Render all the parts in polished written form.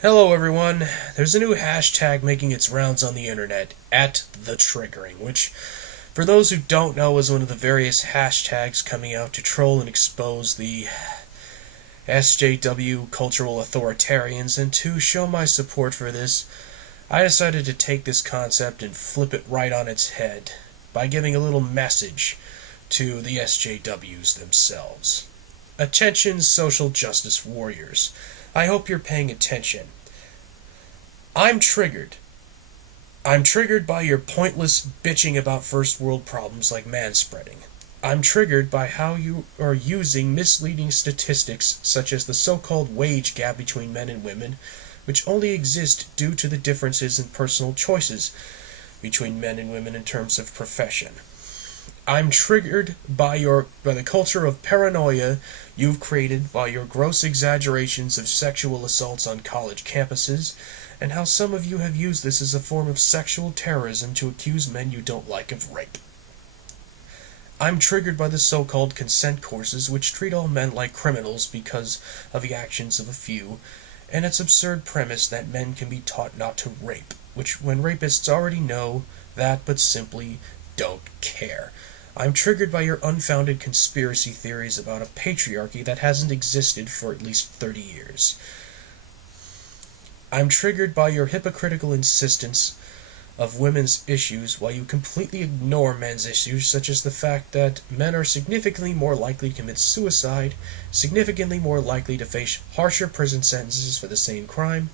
Hello everyone, there's a new hashtag making its rounds on the internet, @TheTriggering, which, for those who don't know, is one of the various hashtags coming out to troll and expose the SJW cultural authoritarians, and to show my support for this, I decided to take this concept and flip it right on its head by giving a little message to the SJWs themselves. Attention, social justice warriors. I hope you're paying attention. I'm triggered. I'm triggered by your pointless bitching about first world problems like manspreading. I'm triggered by how you are using misleading statistics such as the so-called wage gap between men and women, which only exist due to the differences in personal choices between men and women in terms of profession. I'm triggered by the culture of paranoia you've created by your gross exaggerations of sexual assaults on college campuses, and how some of you have used this as a form of sexual terrorism to accuse men you don't like of rape. I'm triggered by the so-called consent courses which treat all men like criminals because of the actions of a few, and its absurd premise that men can be taught not to rape, which when rapists already know that but simply don't care. I'm triggered by your unfounded conspiracy theories about a patriarchy that hasn't existed for at least 30 years. I'm triggered by your hypocritical insistence of women's issues while you completely ignore men's issues, such as the fact that men are significantly more likely to commit suicide, significantly more likely to face harsher prison sentences for the same crime,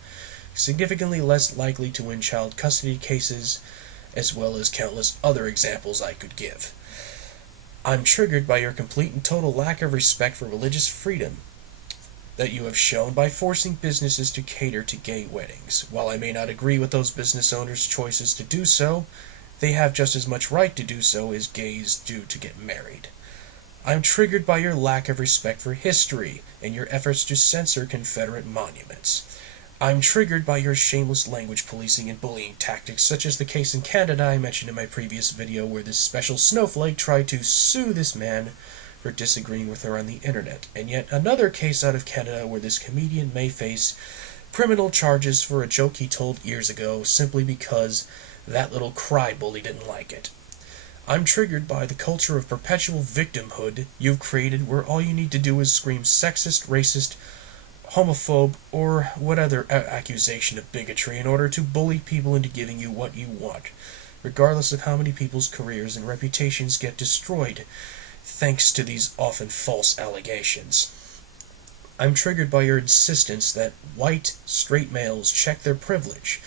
significantly less likely to win child custody cases, as well as countless other examples I could give. I'm triggered by your complete and total lack of respect for religious freedom that you have shown by forcing businesses to cater to gay weddings. While I may not agree with those business owners' choices to do so, they have just as much right to do so as gays do to get married. I'm triggered by your lack of respect for history and your efforts to censor Confederate monuments. I'm triggered by your shameless language policing and bullying tactics, such as the case in Canada I mentioned in my previous video where this special snowflake tried to sue this man for disagreeing with her on the internet, and yet another case out of Canada where this comedian may face criminal charges for a joke he told years ago simply because that little cry bully didn't like it. I'm triggered by the culture of perpetual victimhood you've created where all you need to do is scream sexist, racist, homophobe, or what other accusation of bigotry in order to bully people into giving you what you want, regardless of how many people's careers and reputations get destroyed thanks to these often false allegations. I'm triggered by your insistence that white, straight males check their privilege,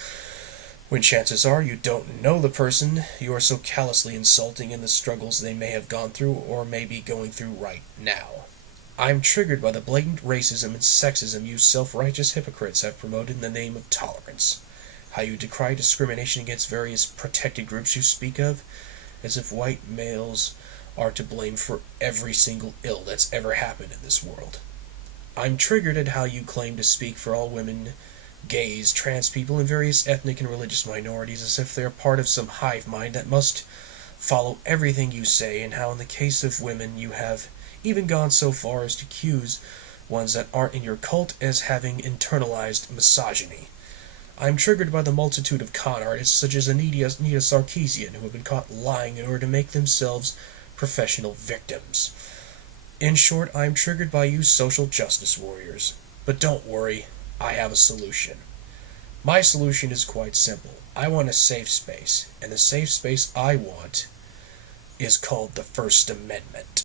when chances are you don't know the person you are so callously insulting in the struggles they may have gone through or may be going through right now. I'm triggered by the blatant racism and sexism you self-righteous hypocrites have promoted in the name of tolerance. How you decry discrimination against various protected groups you speak of, as if white males are to blame for every single ill that's ever happened in this world. I'm triggered at how you claim to speak for all women, gays, trans people, and various ethnic and religious minorities as if they are part of some hive mind that must follow everything you say, and how in the case of women you have even gone so far as to accuse ones that aren't in your cult as having internalized misogyny. I'm triggered by the multitude of con artists such as Anita Sarkeesian who have been caught lying in order to make themselves professional victims. In short, I am triggered by you social justice warriors. But don't worry, I have a solution. My solution is quite simple. I want a safe space, and the safe space I want is called the First Amendment.